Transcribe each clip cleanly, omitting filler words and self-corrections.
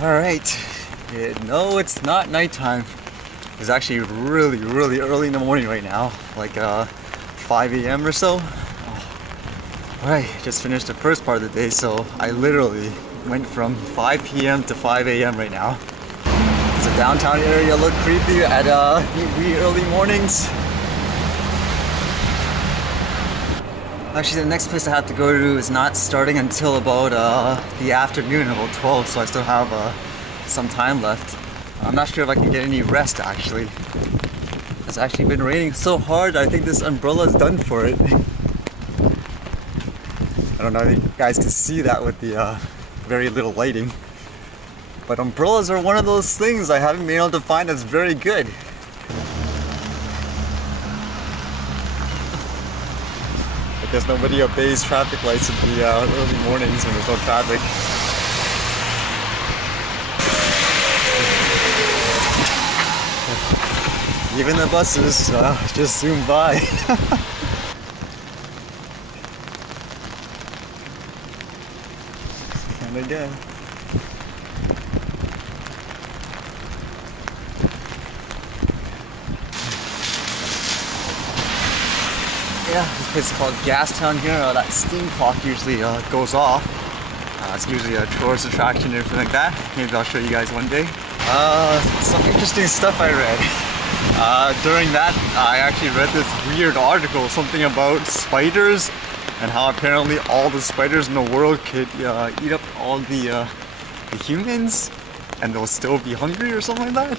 Alright, no, it's not nighttime. It's actually really early in the morning right now, like 5 a.m. or so. Alright, just finished the first part of the day, so I literally went from 5 p.m. to 5 a.m. right now. Does the downtown area look creepy at wee early mornings? Actually, the next place I have to go to is not starting until about the afternoon, about 12, so I still have some time left. I'm not sure if I can get any rest, actually. It's actually been raining so hard, I think this umbrella is done for it. I don't know if you guys can see that with the very little lighting. But umbrellas are one of those things I haven't been able to find that's very good. I guess nobody obeys traffic lights in the early mornings when there's no traffic. Even the buses just zoom by. And again. Yeah, this place is called Gastown here. That steam clock usually goes off. It's usually a tourist attraction or anything like that. Maybe I'll show you guys one day. Some interesting stuff I read. During that, I actually read this weird article, something about spiders and how apparently all the spiders in the world could eat up all the humans and they'll still be hungry or something like that.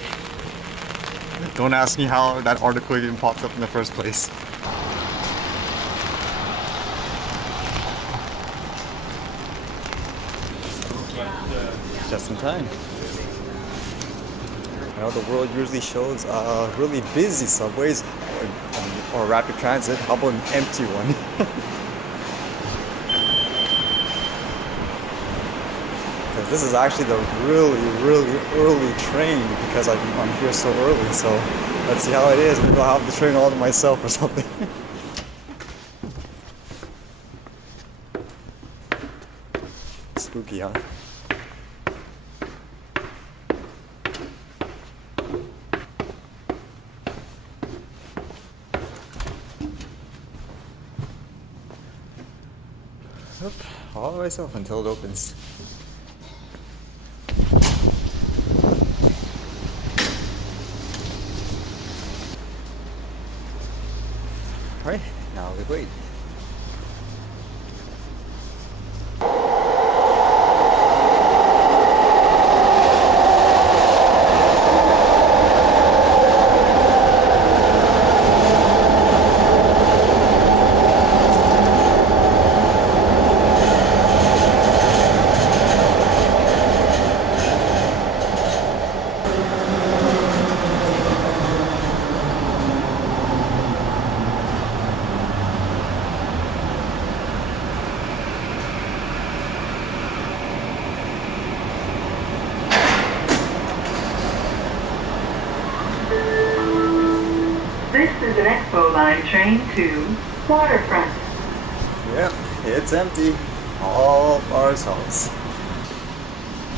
Don't ask me how that article even popped up in the first place. Just in time. I know the world usually shows really busy subways or rapid transit. How about an empty one? Because this is actually the really early train because I'm here so early. So let's see how it is. Maybe I'll have the train all to myself or something. Spooky, huh? All by myself until it opens. Alright, now we wait. This is an Expo Line train to Waterfront. Yep, it's empty. All ourselves.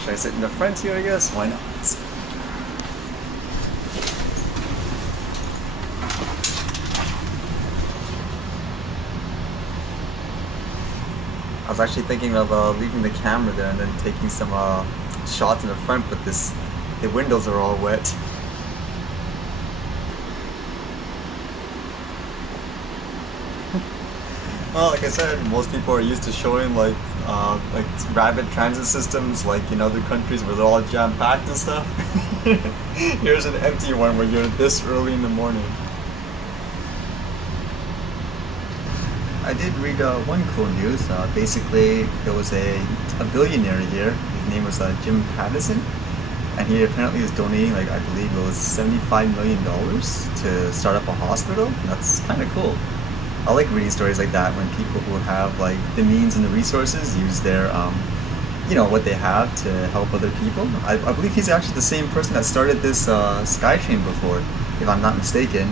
Should I sit in the front here, I guess? Why not? I was actually thinking of leaving the camera there and then taking some shots in the front, but the windows are all wet. Well, like I said, most people are used to showing like rapid transit systems like in other countries where they're all jam-packed and stuff. Here's an empty one where you're this early in the morning. I did read one cool news. Basically, there was a billionaire here. His name was Jim Pattison, and he apparently is donating, like, I believe it was $75 million to start up a hospital. That's kind of cool. I like reading stories like that when people who have like the means and the resources use their, you know, what they have to help other people. I believe he's actually the same person that started this Skytrain before, if I'm not mistaken.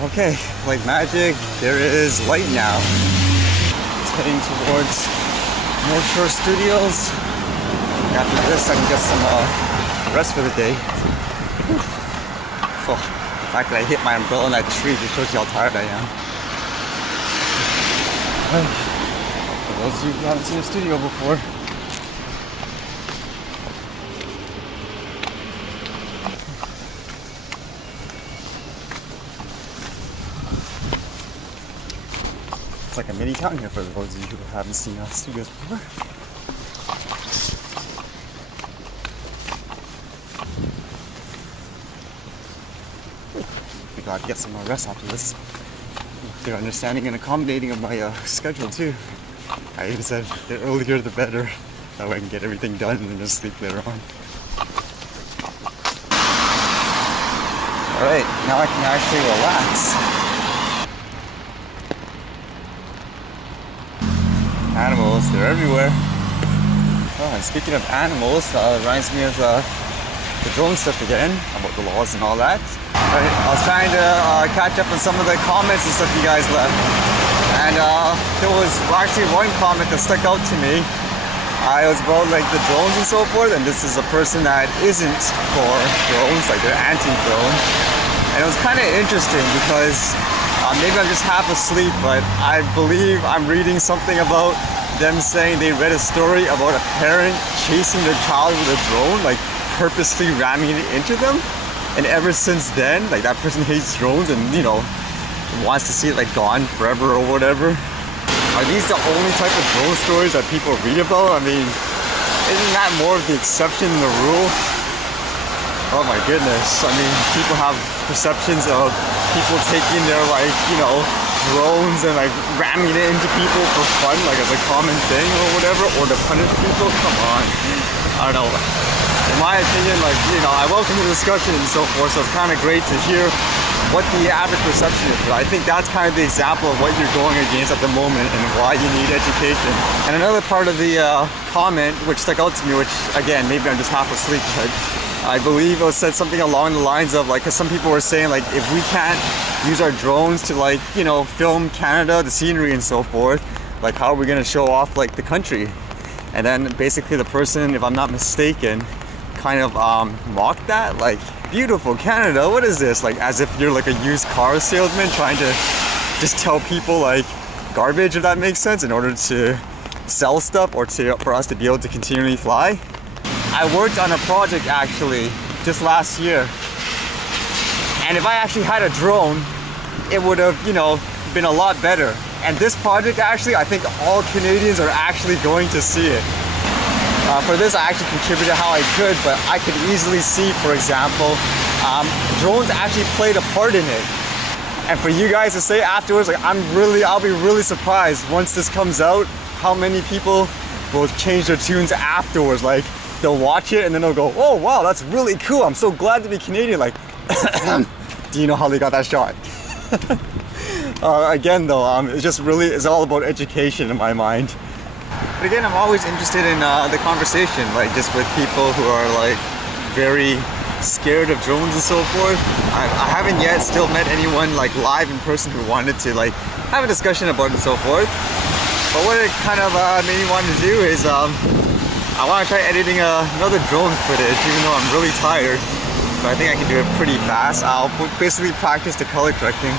Okay, like magic, there is light now. It's heading towards North Shore Studios. After this, I can get some rest for the day. Oh, the fact that I hit my umbrella in that tree just shows you how tired I am. For those of you who haven't seen a studio before, it's like a mini town here for those of you who haven't seen studios before. We gotta get some more rest after this. They're understanding and accommodating of my schedule too. I even said the earlier the better. That way I can get everything done and then just sleep later on. Alright, now I can actually relax. Animals, they're everywhere. Oh, and speaking of animals, reminds me of the drone stuff again, about the laws and all that. Right, I was trying to catch up on some of the comments and stuff you guys left. And there was actually one comment that stuck out to me. It was about like the drones and so forth, and this is a person that isn't for drones, like they're anti-drone. And it was kind of interesting because maybe I'm just half asleep, but I believe I'm reading something about them saying they read a story about a parent chasing their child with a drone, like purposely ramming it into them. And ever since then, like that person hates drones and, you know, wants to see it like gone forever or whatever. Are these the only type of drone stories that people read about? I mean, isn't that more of the exception than the rule? Oh my goodness. I mean, people have perceptions of people taking their like, you know, drones and like ramming it into people for fun, like as a common thing or whatever, or to punish people. Come on. I don't know. In my opinion, like, you know, I welcome the discussion and so forth, so it's kind of great to hear what the average perception is. But I think that's kind of the example of what you're going against at the moment and why you need education. And another part of the comment which stuck out to me, which again, maybe I'm just half asleep, but I believe it said something along the lines of like, cause some people were saying like, if we can't use our drones to like, you know, film Canada, the scenery and so forth, like how are we gonna show off like the country? And then basically the person, if I'm not mistaken, kind of mocked that, like, beautiful Canada, what is this? Like as if you're like a used car salesman trying to just tell people like garbage, if that makes sense, in order to sell stuff or for us to be able to continually fly. I worked on a project actually just last year, and if I actually had a drone, it would have, you know, been a lot better. And this project actually, I think all Canadians are actually going to see it. For this, I actually contributed how I could, but I could easily see, for example, drones actually played a part in it. And for you guys to say afterwards, like, I'll be really surprised once this comes out, how many people will change their tunes afterwards. Like, they'll watch it and then they'll go, oh wow, that's really cool, I'm so glad to be Canadian. Like, do you know how they got that shot? Again though, it's all about education in my mind. But again, I'm always interested in the conversation, like just with people who are like very scared of drones and so forth. I haven't yet still met anyone like live in person who wanted to like have a discussion about it and so forth. But what it kind of made me want to do is I want to try editing another drone footage, even though I'm really tired. But I think I can do it pretty fast. I'll basically practice the color correcting.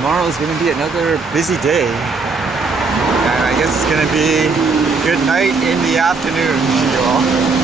tomorrow is gonna be another busy day. And I guess it's gonna be good night in the afternoon to you all.